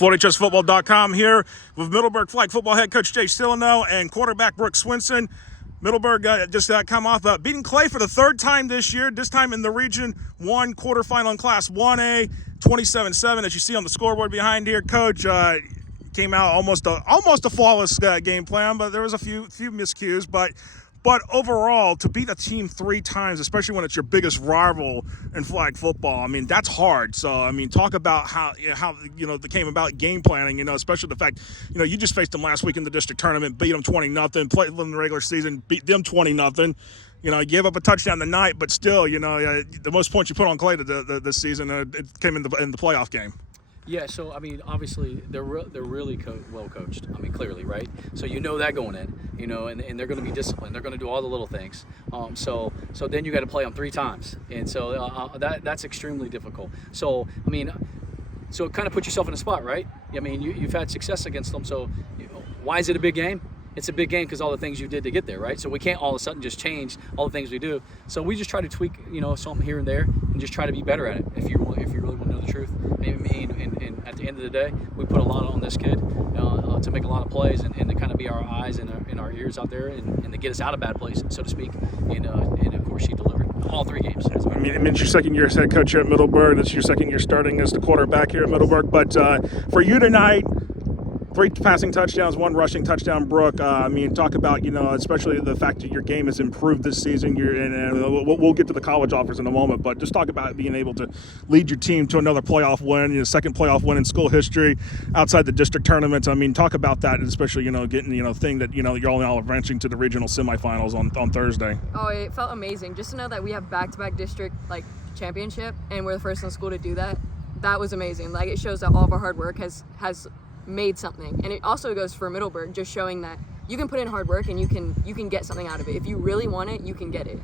FloatHSFootball.com here with Middleburg flag football head coach Jay Stilianou and quarterback Brooke Swenson. Middleburg just come off beating Clay for the third time this year, this time in the Region 1 quarterfinal in Class 1A, 27-7, as you see on the scoreboard behind here. Coach came out almost a flawless game plan, but there was a few miscues. But overall, to beat a team three times, especially when it's your biggest rival in flag football, I mean, that's hard. So, I mean, talk about how it came about game planning, especially the fact, you just faced them last week in the district tournament, beat them 20-0, played them in the regular season, beat them 20-0. You gave up a touchdown tonight, but still, the most points you put on Clay this season, it came in the playoff game. Yeah, so I mean, obviously they're really well coached. I mean, clearly, right? So that going in, and they're going to be disciplined. They're going to do all the little things. So then you got to play them three times, and so that's extremely difficult. So I mean, so kind of put yourself in a spot, right? I mean, you've had success against them. So why is it a big game? It's a big game because all the things you did to get there, right? So we can't all of a sudden just change all the things we do. So we just try to tweak, something here and there, and just try to be better at it. If you really want to know the truth, and at the end of the day, we put a lot on this kid to make a lot of plays and to kind of be our eyes and our ears out there and to get us out of bad places, so to speak. And of course, she delivered all three games. I mean, it's your second year as head coach here at Middleburg. It's your second year starting as the quarterback here at Middleburg. But for you tonight, 3 passing touchdowns, 1 rushing touchdown, Brooke. Talk about, especially the fact that your game has improved this season. We'll get to the college offers in a moment, but just talk about being able to lead your team to another playoff win, second playoff win in school history outside the district tournaments. I mean, talk about that, especially, getting, thing that, you're all advancing to the regional semifinals on Thursday. Oh, it felt amazing. Just to know that we have back-to-back district, championship, and we're the first in the school to do that. That was amazing. It shows that all of our hard work has made something, and it also goes for Middleburg, just showing that you can put in hard work and you can get something out of it. If you really want it, you can get it.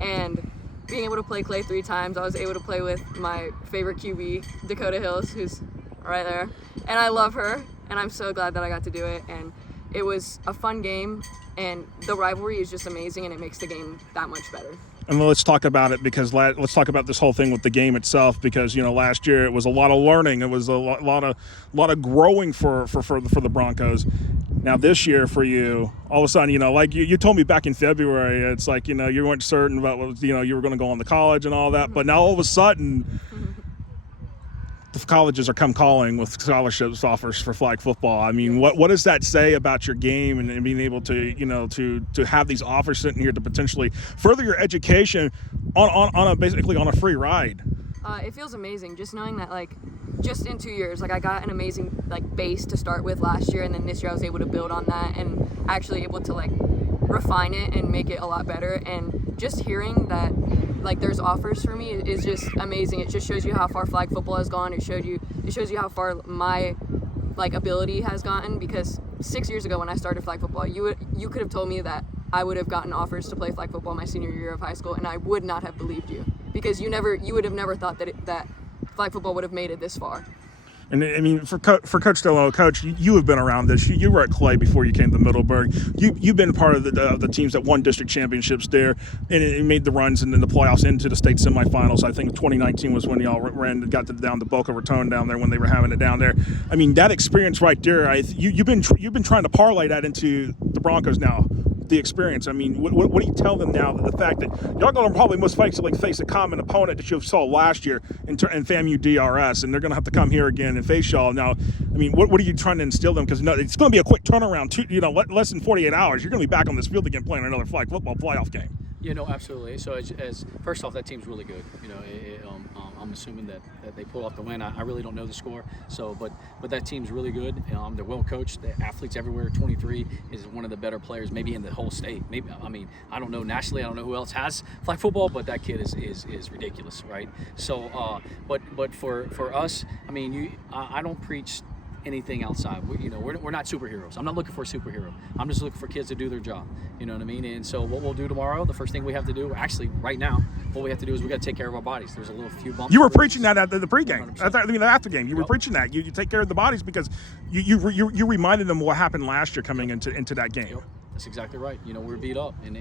And being able to play Clay 3 times, I was able to play with my favorite QB, Dakota Hills, who's right there, and I love her, and I'm so glad that I got to do it. And it was a fun game, and the rivalry is just amazing, and it makes the game that much better. And let's talk about it, because let's talk about this whole thing with the game itself, because last year it was a lot of learning, it was a lot of growing for the Broncos. Now this year for you, all of a sudden, like you told me back in February, it's like you weren't certain about what you were going to go on to college and all that, but now all of a sudden the colleges are calling with scholarships offers for flag football. I mean, what does that say about your game and being able to to have these offers sitting here to potentially further your education on basically on a free ride? It feels amazing just knowing that just in 2 years, I got an amazing base to start with last year, and then this year I was able to build on that and actually able to refine it and make it a lot better. And just hearing that there's offers for me is just amazing. It just shows you how far flag football has gone. It shows you how far my ability has gotten, because 6 years ago when I started flag football, you could have told me that I would have gotten offers to play flag football my senior year of high school, and I would not have believed you, because you would have never thought that flag football would have made it this far. And I mean, for Coach Stilianou, Coach, you have been around this. You were at Clay before you came to Middleburg. You've been part of the teams that won district championships there, and it made the runs and then the playoffs into the state semifinals. I think 2019 was when y'all got down to Boca Raton down there when they were having it down there. I mean, that experience right there. You've been trying to parlay that into the Broncos now. The experience. I mean, what do you tell them now? The fact that y'all going to probably most likely face a common opponent that you saw last year in FAMU DRS, and they're going to have to come here again and face y'all. Now, I mean, what are you trying to instill them? Because it's going to be a quick turnaround. Less than 48 hours, you're going to be back on this field again playing another flag football playoff game. Absolutely. So as first off, that team's really good. I'm assuming that they pull off the win. I really don't know the score. So, but that team's really good. They're well coached. The athletes everywhere. 23 is one of the better players, maybe in the whole state. Maybe I don't know nationally. I don't know who else has flag football, but that kid is ridiculous, right? So, but for us, I don't preach anything outside. We're not superheroes. I'm not looking for a superhero. I'm just looking for kids to do their job. You know what I mean? And so what we'll do tomorrow, the first thing we have to do, actually right now, what we have to do is we got to take care of our bodies. There's a few bumps. You were preaching that at the pregame. After game, you were preaching that. You take care of the bodies because you reminded them what happened last year coming into that game. That's exactly right. You know, we're beat up, and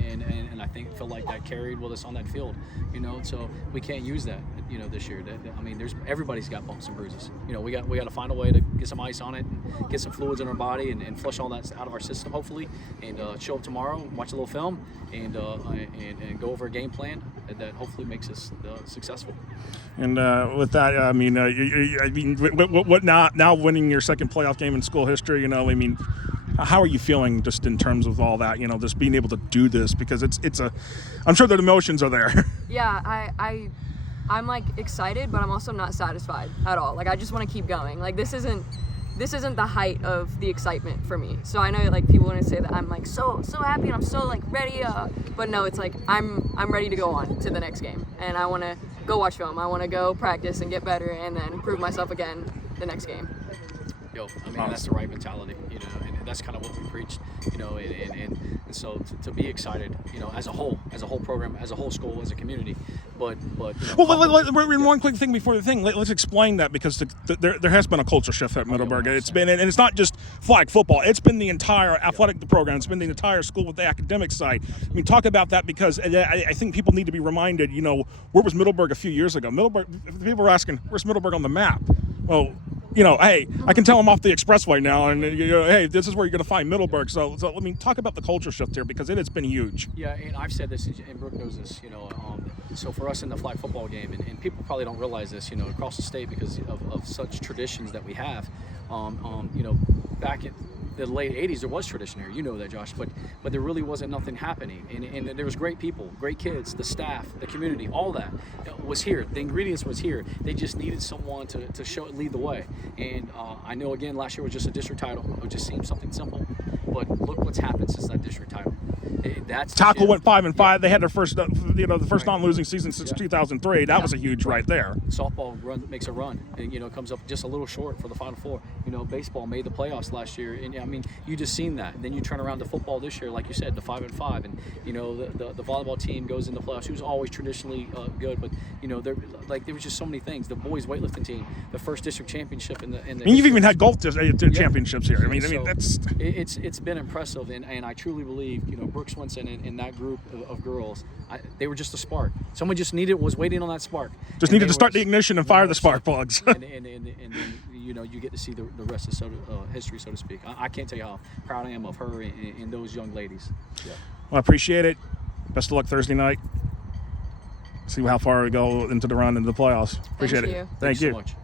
I feel like that carried with us on that field. You know, so we can't use that. You know, this year. I mean, everybody's got bumps and bruises. You know, we got to find a way to get some ice on it, and get some fluids in our body, and flush all that out of our system, hopefully, and show up tomorrow, watch a little film, and go over a game plan that hopefully makes us successful. And with that, I mean, what now winning your second playoff game in school history? You know, I mean, how are you feeling just in terms of all that? You know, just being able to do this, because I'm sure the emotions are there. Yeah, I'm like excited, but I'm also not satisfied at all. Like, I just want to keep going. Like, this isn't the height of the excitement for me. So I know, like, people want to say that I'm like so happy and I'm so like ready, but no, it's like I'm ready to go on to the next game, and I want to go watch film. I want to go practice and get better, and then prove myself again the next game. Yo, I mean, that's the right mentality, you know, and that's kind of what we preached, you know, and so to be excited, you know, as a whole program, as a whole school, as a community, but you know, well, one quick thing before the thing, let's explain that, because there has been a culture shift at Middleburg. It's been, and it's not just flag football, it's been the entire athletic program, it's been the entire school with the academic side. I mean, talk about that, because I think people need to be reminded, you know, where was Middleburg a few years ago? Middleburg, people are asking, where's Middleburg on the map? Well, you know, hey, I can tell them off the expressway now, and you know, hey, this is where you're going to find Middleburg. So I mean, talk about the culture shift here, because it has been huge. Yeah, and I've said this, and Brooke knows this, you know. So for us in the flag football game, and people probably don't realize this, you know, across the state, because of such traditions that we have, you know, back in the late 80s, there was tradition here. You know that, Josh, but there really wasn't nothing happening, and there was great people, great kids, the staff, the community, all that was here. The ingredients was here. They just needed someone to lead the way. And I know, again, last year was just a district title. It just seemed something simple, but look what's happened since that district title. Tackle went 5-5. They had their first, the first non-losing season since 2003. That was a huge right there. Softball makes a run, and you know, comes up just a little short for the Final Four. You know, baseball made the playoffs last year, and I mean, you just seen that. And then you turn around to football this year, like you said, the 5-5, and you know, the volleyball team goes in the playoffs. Who's always traditionally good, but you know, there was just so many things. The boys weightlifting team, the first district championship in the. I mean, you've even had golf championships here. I mean, that's. It's been impressive, and I truly believe, you know, Brooke Swenson and that group of girls, they were just a spark. Someone just was waiting on that spark. Just needed to start the ignition and fire the spark plugs. and you know, you get to see the rest of history, so to speak. I can't tell you how proud I am of her and those young ladies. Yeah. Well, I appreciate it. Best of luck Thursday night. See how far we go into the run into the playoffs. Appreciate it. you. Thank you So much.